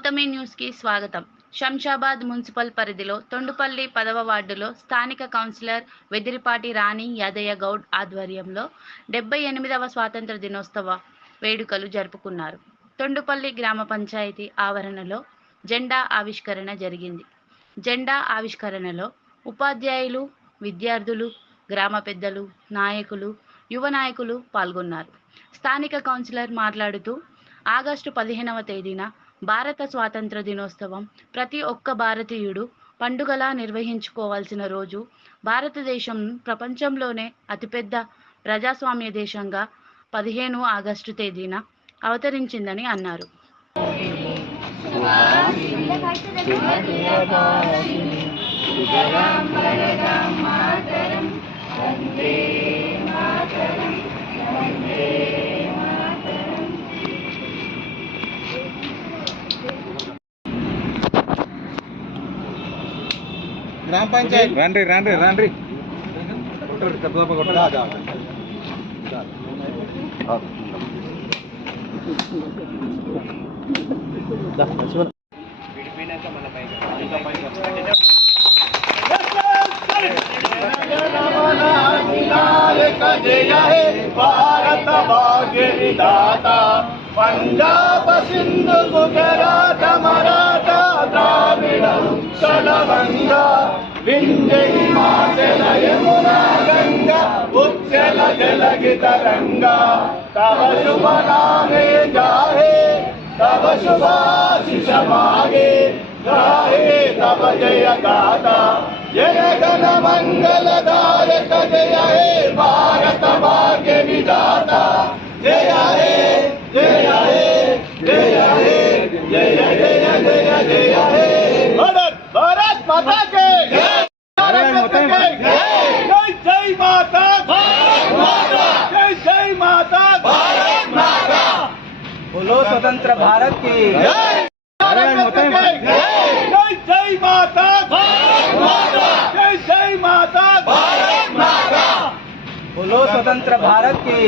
గౌతమి న్యూస్కి స్వాగతం. శంషాబాద్ మున్సిపల్ పరిధిలో తొండుపల్లి పదవ వార్డులో స్థానిక కౌన్సిలర్ వెదిరిపాటి రాణి యాదయ్య గౌడ్ ఆధ్వర్యంలో డెబ్బై ఎనిమిదవ స్వాతంత్ర దినోత్సవ వేడుకలు జరుపుకున్నారు. తొండుపల్లి గ్రామ పంచాయతీ ఆవరణలో జెండా ఆవిష్కరణ జరిగింది. జెండా ఆవిష్కరణలో ఉపాధ్యాయులు విద్యార్థులు గ్రామ పెద్దలు నాయకులు యువ నాయకులు పాల్గొన్నారు. స్థానిక కౌన్సిలర్ మాట్లాడుతూ ఆగస్టు పదిహేనవ తేదీన భారత స్వాతంత్ర దినోత్సవం ప్రతి ఒక్క భారతీయుడు పండుగలా నిర్వహించుకోవాల్సిన రోజు భారతదేశం ప్రపంచంలోనే అతిపెద్ద ప్రజాస్వామ్య దేశంగా పదిహేను ఆగస్టు తేదీన అవతరించిందని అన్నారు గ్రామ పంచాయతీ రండి రండి రండి జయ హే భారత భాగ్య విధాత పంజాబ సింధు గుజరాత మరాఠా ద్రావిడ ఉత్కళ వింధ్య హిమాచల యమునా గంగా ఉచ్చల జలగి తరంగా తవ శుభ నామే జాహే తవ శుభాశిష మాగే గాహే తవ జయ గాథా జయ గణ మంగళదాయక జయ హే భారత భాగ్య విధాత జయ హే జయ హే జయ హే జయ జయ జయ జయ హే భారత్ భారత్ మాతా కే భారత్ మాతా కే జై జై होते हैं। जय जय माता जय जय माता बोलो स्वतंत्र भारत की। होता है जय जय माता जय जय माता बोलो स्वतंत्र भारत की।